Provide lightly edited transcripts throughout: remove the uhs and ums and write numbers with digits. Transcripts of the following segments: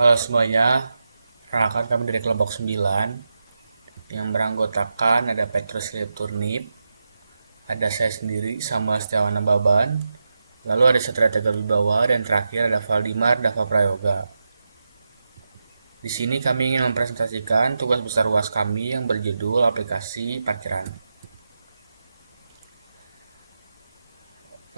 Halo semuanya, perkenalkan kami dari kelompok 9 yang beranggotakan ada Petrus Philip Turnip, ada saya sendiri Samuel Setiawan Baban, lalu ada Satria Tegar Wibawa, dan terakhir ada Valdimar Dava Prayoga. Di sini kami ingin mempresentasikan tugas besar UAS kami yang berjudul aplikasi parkiran.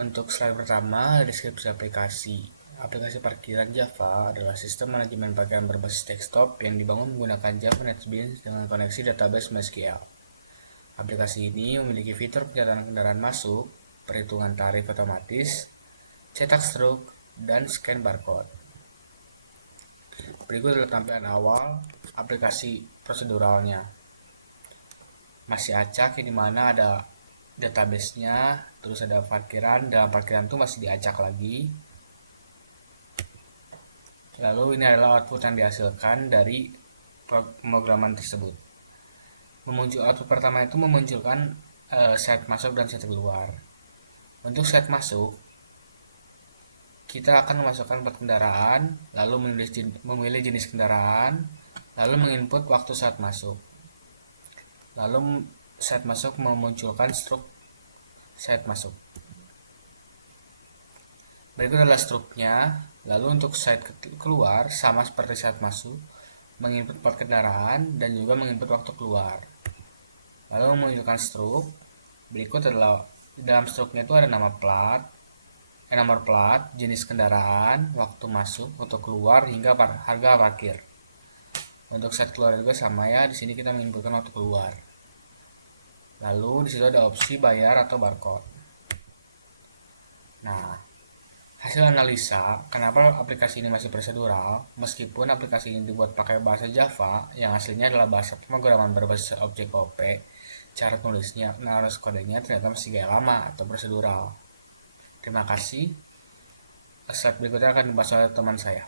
Untuk slide pertama, deskripsi aplikasi. Aplikasi parkiran Java adalah sistem manajemen parkiran berbasis desktop yang dibangun menggunakan Java NetBeans dengan koneksi database MySQL. Aplikasi ini memiliki fitur pencatatan kendaraan masuk, perhitungan tarif otomatis, cetak struk, dan scan barcode. Berikut adalah tampilan awal aplikasi proseduralnya. Masih acak, yang dimana ada database-nya, terus ada parkiran, dalam parkiran itu masih diacak lagi. Lalu ini adalah output yang dihasilkan dari pemrograman tersebut. Output pertama itu memunculkan set masuk dan set keluar. Untuk set masuk, kita akan memasukkan plat kendaraan, lalu memilih jenis kendaraan, lalu menginput waktu saat masuk. Lalu set masuk memunculkan struk set masuk. Berikut adalah struknya. Lalu untuk set keluar sama seperti set masuk, menginput plat kendaraan dan juga menginput waktu keluar. Lalu memunculkan struk. Berikut adalah dalam struknya itu ada nomor plat, jenis kendaraan, waktu masuk, waktu keluar, hingga harga parkir. Untuk set keluar juga sama ya, di sini kita menginputkan waktu keluar. Lalu di situ ada opsi bayar atau barcode. Nah, hasil analisa kenapa aplikasi ini masih prosedural, meskipun aplikasi ini dibuat pakai bahasa Java yang aslinya adalah bahasa pemrograman berbasis objek OP, cara tulisnya, narasi kodenya ternyata masih gaya lama atau prosedural. Terima kasih. Slide berikutnya akan dibahas oleh teman saya.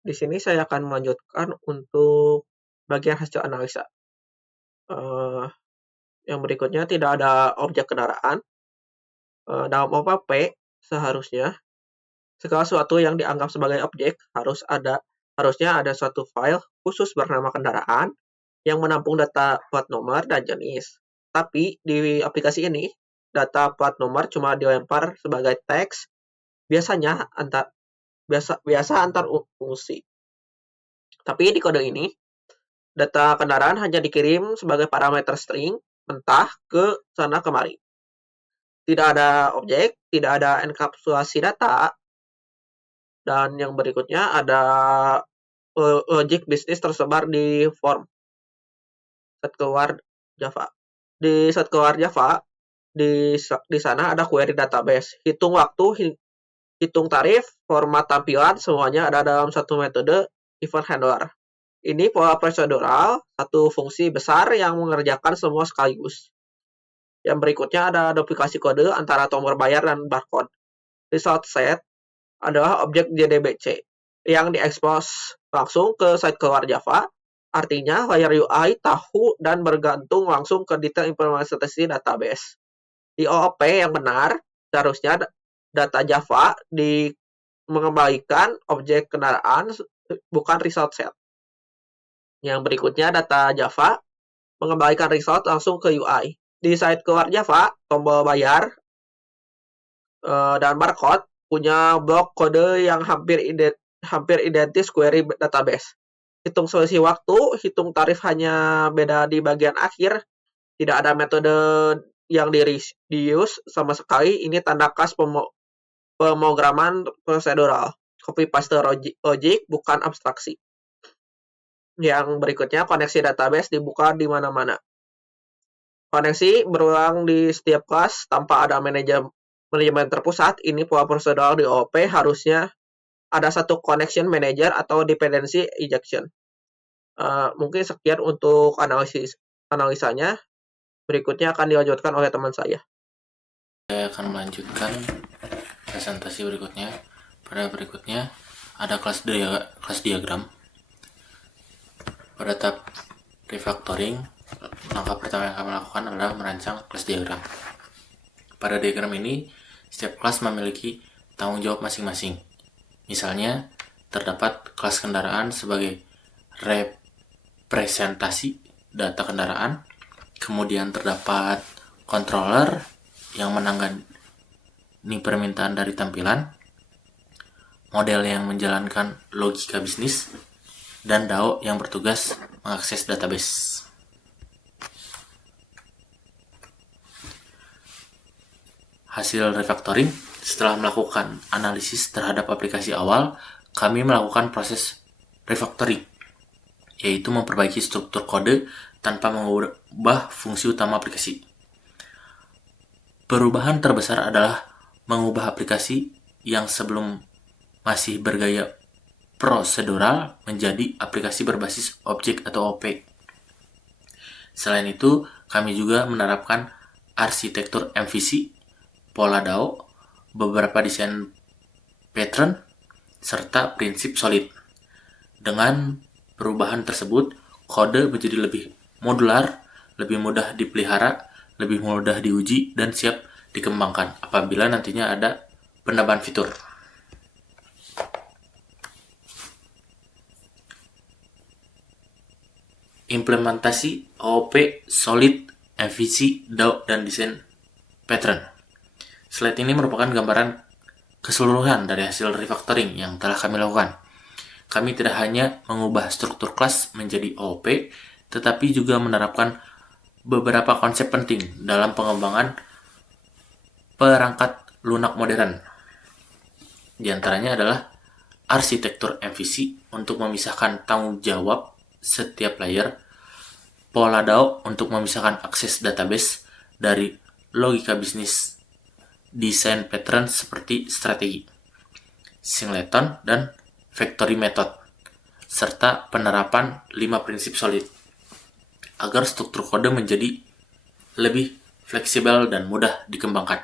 Di sini saya akan melanjutkan untuk bagian hasil analisa. Yang berikutnya tidak ada objek kendaraan. Dalam OPP seharusnya segala sesuatu yang dianggap sebagai objek harusnya ada suatu file khusus bernama kendaraan yang menampung data plat nomor dan jenis. Tapi di aplikasi ini data plat nomor cuma dilempar sebagai teks, biasa antar fungsi. Tapi di kode ini data kendaraan hanya dikirim sebagai parameter string mentah ke sana kemari. Tidak ada objek, tidak ada enkapsulasi data, dan yang berikutnya ada logic bisnis tersebar di form set keluar Java. Di set keluar Java, di sana ada query database, hitung waktu, hitung tarif, format tampilan, semuanya ada dalam satu metode event handler. Ini pola prosedural, satu fungsi besar yang mengerjakan semua sekaligus. Yang berikutnya ada duplikasi kode antara tombol bayar dan barcode. Result set adalah objek JDBC yang diekspos langsung ke site keluar Java. Artinya, layer UI tahu dan bergantung langsung ke detail implementasi database. Di OOP yang benar, seharusnya data Java mengembalikan objek kendaraan, bukan result set. Yang berikutnya data Java mengembalikan result langsung ke UI. Di site keluar Java, tombol bayar dan barcode punya blok kode yang hampir identis query database. Hitung selisih waktu, hitung tarif hanya beda di bagian akhir. Tidak ada metode yang di-use sama sekali. Ini tanda khas pemrograman prosedural. Copy paste logic, bukan abstraksi. Yang berikutnya, koneksi database dibuka di mana-mana. Koneksi berulang di setiap kelas tanpa ada manajemen terpusat. Ini pola prosedural di OOP harusnya ada satu connection manager atau dependency injection. Mungkin sekian untuk analisanya. Berikutnya akan dilanjutkan oleh teman saya. Saya akan melanjutkan presentasi berikutnya. Pada berikutnya ada kelas diagram. Pada tahap refactoring, langkah pertama yang kami lakukan adalah merancang kelas diagram. Pada diagram ini, setiap kelas memiliki tanggung jawab masing-masing. Misalnya, terdapat kelas kendaraan sebagai representasi data kendaraan. Kemudian terdapat controller yang menangani permintaan dari tampilan, model yang menjalankan logika bisnis, dan DAO yang bertugas mengakses database. Hasil refactoring: setelah melakukan analisis terhadap aplikasi awal, kami melakukan proses refactoring, yaitu memperbaiki struktur kode tanpa mengubah fungsi utama aplikasi. Perubahan terbesar adalah mengubah aplikasi yang sebelum masih bergaya prosedural menjadi aplikasi berbasis objek atau OP. Selain itu, kami juga menerapkan arsitektur MVC, pola DAO, beberapa desain pattern, serta prinsip solid. Dengan perubahan tersebut, kode menjadi lebih modular, lebih mudah dipelihara, lebih mudah diuji, dan siap dikembangkan apabila nantinya ada penambahan fitur. Implementasi OOP, Solid, MVC, DAO, dan desain pattern. Slide ini merupakan gambaran keseluruhan dari hasil refactoring yang telah kami lakukan. Kami tidak hanya mengubah struktur kelas menjadi OOP, tetapi juga menerapkan beberapa konsep penting dalam pengembangan perangkat lunak modern. Di antaranya adalah arsitektur MVC untuk memisahkan tanggung jawab setiap layer, pola DAO untuk memisahkan akses database dari logika bisnis, desain pattern seperti strategi, singleton, dan factory method, serta penerapan 5 prinsip solid agar struktur kode menjadi lebih fleksibel dan mudah dikembangkan.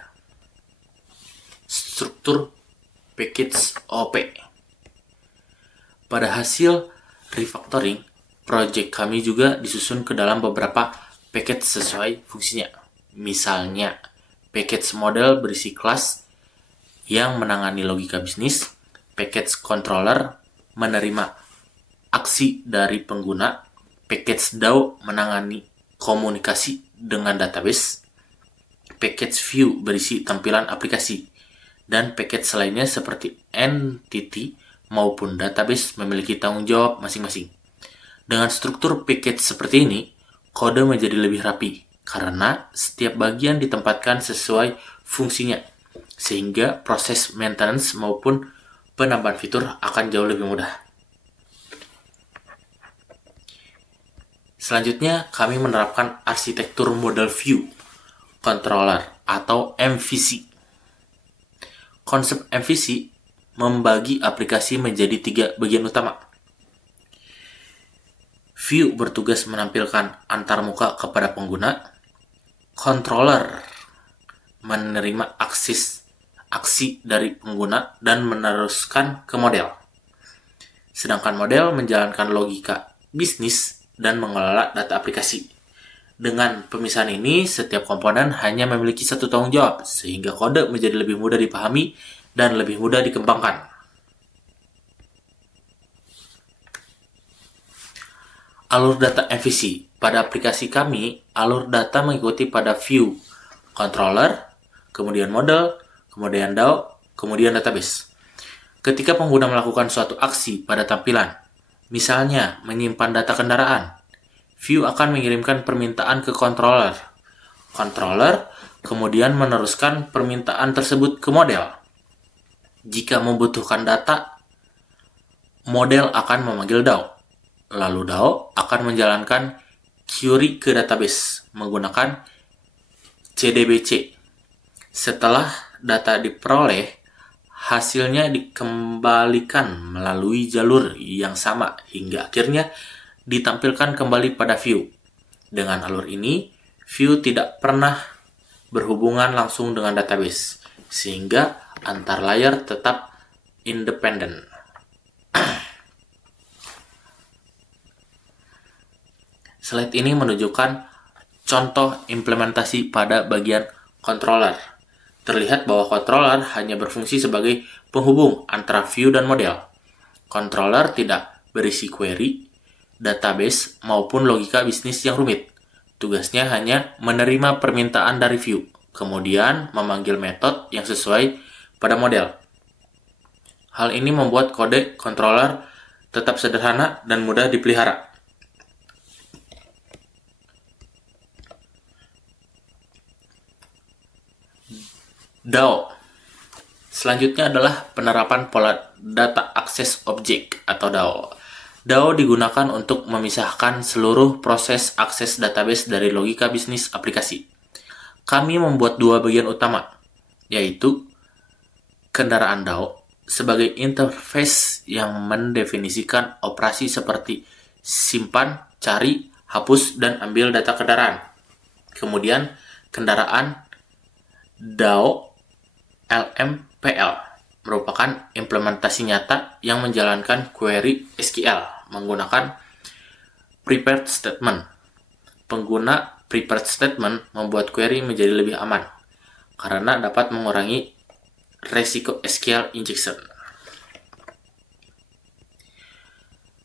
Struktur package OP. Pada hasil refactoring, project kami juga disusun ke dalam beberapa package sesuai fungsinya. Misalnya, package model berisi kelas yang menangani logika bisnis, package controller menerima aksi dari pengguna, package DAO menangani komunikasi dengan database, package view berisi tampilan aplikasi, dan package lainnya seperti entity maupun database memiliki tanggung jawab masing-masing. Dengan struktur package seperti ini, kode menjadi lebih rapi karena setiap bagian ditempatkan sesuai fungsinya, sehingga proses maintenance maupun penambahan fitur akan jauh lebih mudah. Selanjutnya, kami menerapkan arsitektur model view controller atau MVC. Konsep MVC membagi aplikasi menjadi 3 bagian utama. View bertugas menampilkan antarmuka kepada pengguna. Controller menerima aksi dari pengguna dan meneruskan ke model. Sedangkan model menjalankan logika bisnis dan mengelola data aplikasi. Dengan pemisahan ini, setiap komponen hanya memiliki satu tanggung jawab, sehingga kode menjadi lebih mudah dipahami dan lebih mudah dikembangkan. Alur data MVC. Pada aplikasi kami, alur data mengikuti pada view, controller, kemudian model, kemudian DAO, kemudian database. Ketika pengguna melakukan suatu aksi pada tampilan, misalnya menyimpan data kendaraan, view akan mengirimkan permintaan ke controller. Controller kemudian meneruskan permintaan tersebut ke model. Jika membutuhkan data, model akan memanggil DAO. Lalu DAO akan menjalankan query ke database menggunakan CDBC. Setelah data diperoleh, hasilnya dikembalikan melalui jalur yang sama hingga akhirnya ditampilkan kembali pada view. Dengan alur ini, view tidak pernah berhubungan langsung dengan database, sehingga antar layer tetap independen. Slide ini menunjukkan contoh implementasi pada bagian controller. Terlihat bahwa controller hanya berfungsi sebagai penghubung antara view dan model. Controller tidak berisi query, database, maupun logika bisnis yang rumit. Tugasnya hanya menerima permintaan dari view, kemudian memanggil metode yang sesuai pada model. Hal ini membuat kode controller tetap sederhana dan mudah dipelihara. DAO. Selanjutnya adalah penerapan pola Data Access Object atau DAO. DAO digunakan untuk memisahkan seluruh proses akses database dari logika bisnis aplikasi. Kami membuat dua bagian utama, yaitu kendaraan DAO sebagai interface yang mendefinisikan operasi seperti simpan, cari, hapus, dan ambil data kendaraan. Kemudian kendaraan DAO LMPL merupakan implementasi nyata yang menjalankan query SQL menggunakan prepared statement. Pengguna prepared statement membuat query menjadi lebih aman karena dapat mengurangi resiko SQL injection.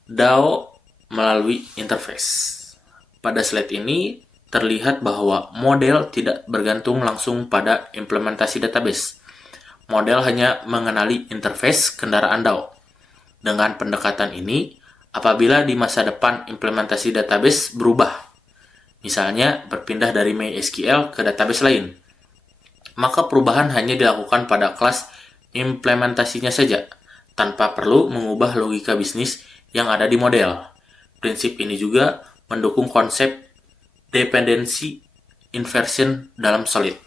DAO melalui interface. Pada slide ini terlihat bahwa model tidak bergantung langsung pada implementasi database. Model hanya mengenali interface kendaraan DAO. Dengan pendekatan ini, apabila di masa depan implementasi database berubah, misalnya berpindah dari MySQL ke database lain, maka perubahan hanya dilakukan pada kelas implementasinya saja, tanpa perlu mengubah logika bisnis yang ada di model. Prinsip ini juga mendukung konsep dependency inversion dalam Solid.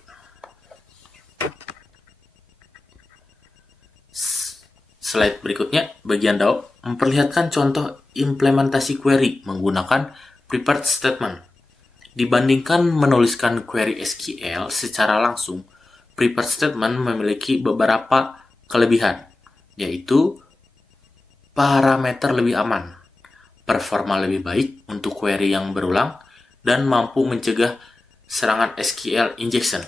Slide berikutnya, bagian DAO, memperlihatkan contoh implementasi query menggunakan prepared statement. Dibandingkan menuliskan query SQL secara langsung, prepared statement memiliki beberapa kelebihan, yaitu parameter lebih aman, performa lebih baik untuk query yang berulang, dan mampu mencegah serangan SQL injection.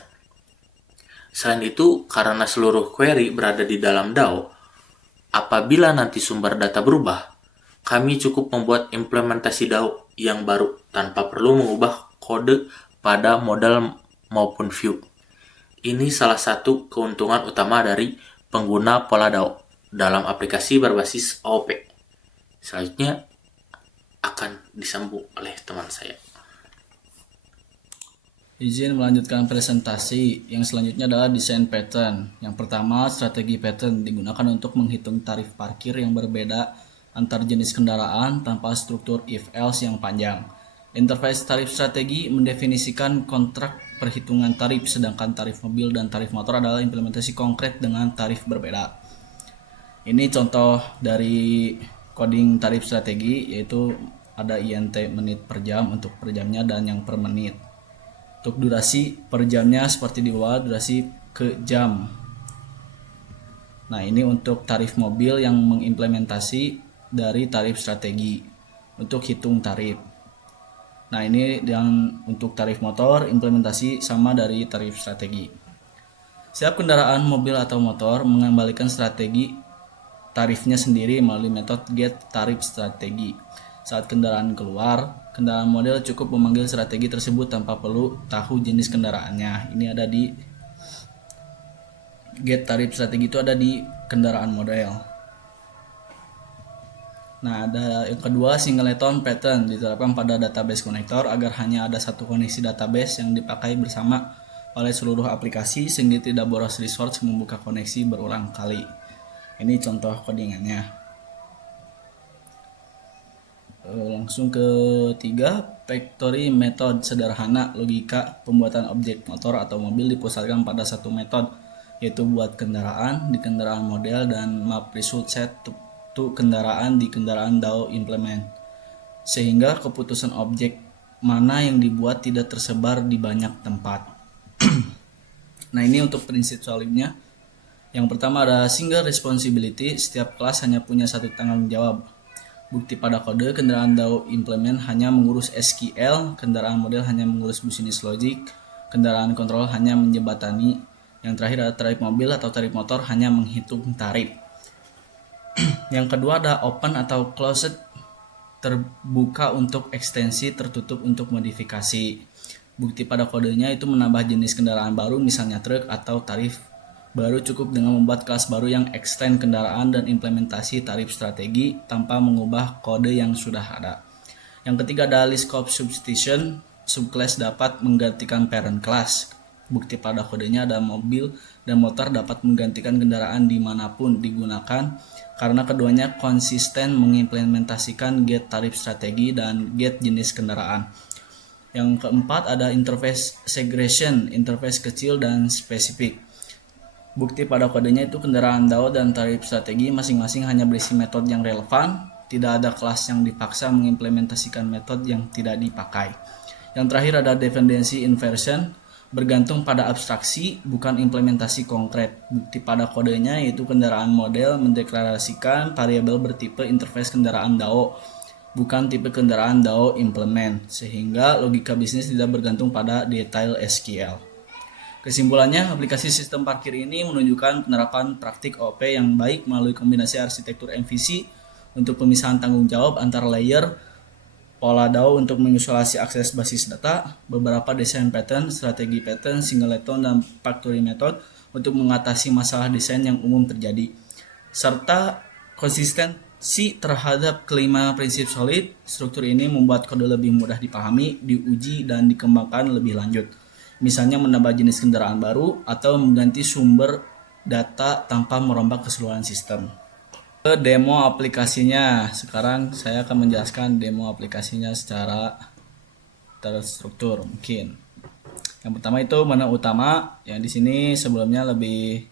Selain itu, karena seluruh query berada di dalam DAO, apabila nanti sumber data berubah, kami cukup membuat implementasi DAO yang baru tanpa perlu mengubah kode pada model maupun view. Ini salah satu keuntungan utama dari pengguna pola DAO dalam aplikasi berbasis OOP. Selanjutnya akan disambung oleh teman saya. Izin melanjutkan presentasi. Yang selanjutnya adalah desain pattern. Yang pertama, strategi pattern digunakan untuk menghitung tarif parkir yang berbeda antar jenis kendaraan tanpa struktur if-else yang panjang. Interface tarif strategi mendefinisikan kontrak perhitungan tarif, sedangkan tarif mobil dan tarif motor adalah implementasi konkret dengan tarif berbeda. Ini contoh dari coding tarif strategi, yaitu ada INT menit per jam untuk per jamnya dan yang per menit. Untuk durasi per jamnya seperti di bawah, durasi ke jam. Nah, ini untuk tarif mobil yang mengimplementasi dari tarif strategi untuk hitung tarif. Nah, ini yang untuk tarif motor implementasi sama dari tarif strategi. Setiap kendaraan mobil atau motor mengembalikan strategi tarifnya sendiri melalui metode get tarif strategi. Saat kendaraan keluar, kendaraan model cukup memanggil strategi tersebut tanpa perlu tahu jenis kendaraannya. Ini ada di get tarif strategi, itu ada di kendaraan model. Nah, ada yang kedua, singleton pattern diterapkan pada database connector agar hanya ada satu koneksi database yang dipakai bersama oleh seluruh aplikasi sehingga tidak boros resource membuka koneksi berulang kali. Ini contoh codingannya. Langsung ke 3, factory method sederhana logika pembuatan objek motor atau mobil dipusatkan pada satu metode, yaitu buat kendaraan di kendaraan model dan map result set to kendaraan di kendaraan DAO implement, sehingga keputusan objek mana yang dibuat tidak tersebar di banyak tempat. Nah, ini untuk prinsip solidnya. Yang pertama ada single responsibility, setiap kelas hanya punya satu tanggung jawab. Bukti pada kode, kendaraan DAO implement hanya mengurus SQL, kendaraan model hanya mengurus business logic, kendaraan kontrol hanya menjembatani. Yang terakhir adalah tarif mobil atau tarif motor hanya menghitung tarif. Yang kedua ada open atau closed, terbuka untuk ekstensi, tertutup untuk modifikasi. Bukti pada kodenya itu menambah jenis kendaraan baru, misalnya truk, atau tarif baru cukup dengan membuat kelas baru yang extend kendaraan dan implementasi tarif strategi tanpa mengubah kode yang sudah ada. Yang ketiga ada list scope substitution, subclass dapat menggantikan parent class. Bukti pada kodenya ada mobil dan motor dapat menggantikan kendaraan dimanapun digunakan karena keduanya konsisten mengimplementasikan get tarif strategi dan get jenis kendaraan. Yang keempat ada interface segregation, interface kecil dan spesifik. Bukti pada kodenya itu kendaraan DAO dan tarif strategi masing-masing hanya berisi metode yang relevan, tidak ada kelas yang dipaksa mengimplementasikan metode yang tidak dipakai. Yang terakhir ada dependency inversion, bergantung pada abstraksi bukan implementasi konkret. Bukti pada kodenya yaitu kendaraan model mendeklarasikan variabel bertipe interface kendaraan DAO, bukan tipe kendaraan DAO implement, sehingga logika bisnis tidak bergantung pada detail SQL. Kesimpulannya, aplikasi sistem parkir ini menunjukkan penerapan praktik OP yang baik melalui kombinasi arsitektur MVC untuk pemisahan tanggung jawab antar layer, pola DAO untuk mengisolasi akses basis data, beberapa desain pattern, strategi pattern, singleton, dan factory method untuk mengatasi masalah desain yang umum terjadi, serta konsistensi terhadap kelima prinsip solid. Struktur ini membuat kode lebih mudah dipahami, diuji, dan dikembangkan lebih lanjut. Misalnya menambah jenis kendaraan baru atau mengganti sumber data tanpa merombak keseluruhan sistem. Ke demo aplikasinya. Sekarang saya akan menjelaskan demo aplikasinya secara terstruktur mungkin. Yang pertama itu menu utama, yang di sini sebelumnya lebih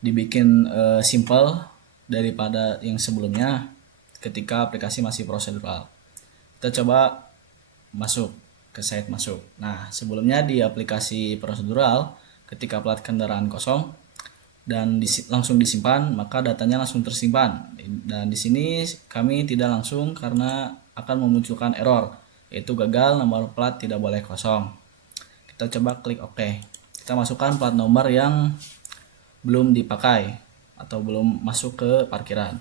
dibikin simple daripada yang sebelumnya ketika aplikasi masih prosedural. Kita coba masuk ke site masuk. Nah, sebelumnya di aplikasi prosedural ketika plat kendaraan kosong dan langsung disimpan, maka datanya langsung tersimpan. Dan di sini kami tidak langsung karena akan memunculkan error, yaitu gagal nomor plat tidak boleh kosong. Kita coba klik OK. Kita masukkan plat nomor yang belum dipakai atau belum masuk ke parkiran.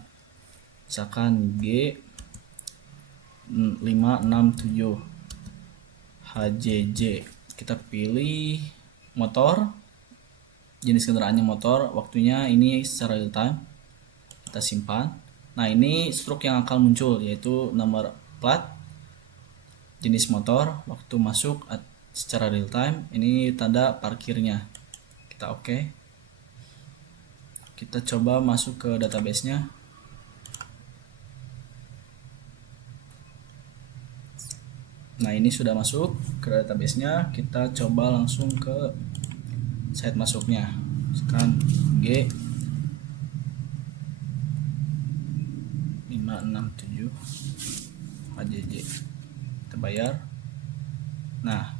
Misalkan G567 HJJ. Kita pilih motor, jenis kendaraannya motor, waktunya ini secara real time. Kita simpan. Nah, ini struk yang akan muncul yaitu nomor plat, jenis motor, waktu masuk secara real time, ini tanda parkirnya. Kita OK. Kita coba masuk ke database-nya. Nah, ini sudah masuk ke database-nya. Kita coba langsung ke site masuknya. Misalkan G567 HJJ. Kita bayar. Nah,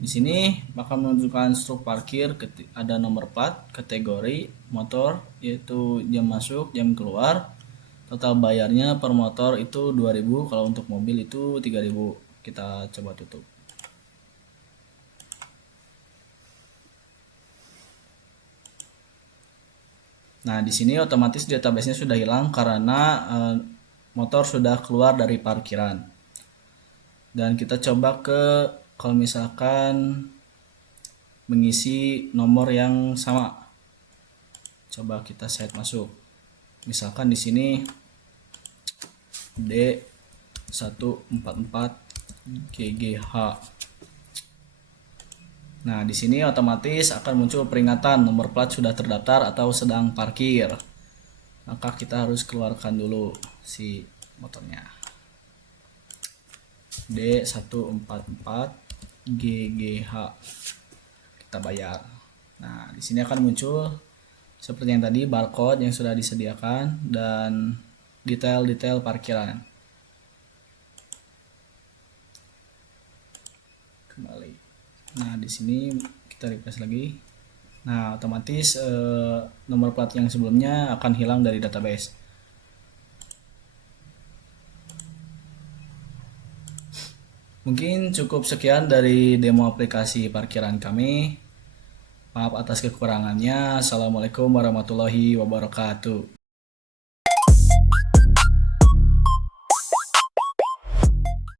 di sini bakal menunjukkan struk parkir, ada nomor plat, kategori, motor, yaitu jam masuk, jam keluar. Total bayarnya per motor itu 2.000, kalau untuk mobil itu 3.000. Kita coba tutup. Nah, di sini otomatis database-nya sudah hilang karena motor sudah keluar dari parkiran. Dan kita coba kalau misalkan mengisi nomor yang sama. Coba kita set masuk. Misalkan di sini D144 GGH. Nah, di sini otomatis akan muncul peringatan nomor plat sudah terdaftar atau sedang parkir. Maka kita harus keluarkan dulu si motornya. D144 GGH. Kita bayar. Nah, di sini akan muncul seperti yang tadi, barcode yang sudah disediakan dan detail-detail parkiran. Kembali. Nah, di sini kita refresh lagi. Nah, otomatis nomor plat yang sebelumnya akan hilang dari database. Mungkin cukup sekian dari demo aplikasi parkiran kami. Maaf atas kekurangannya. Assalamualaikum warahmatullahi wabarakatuh.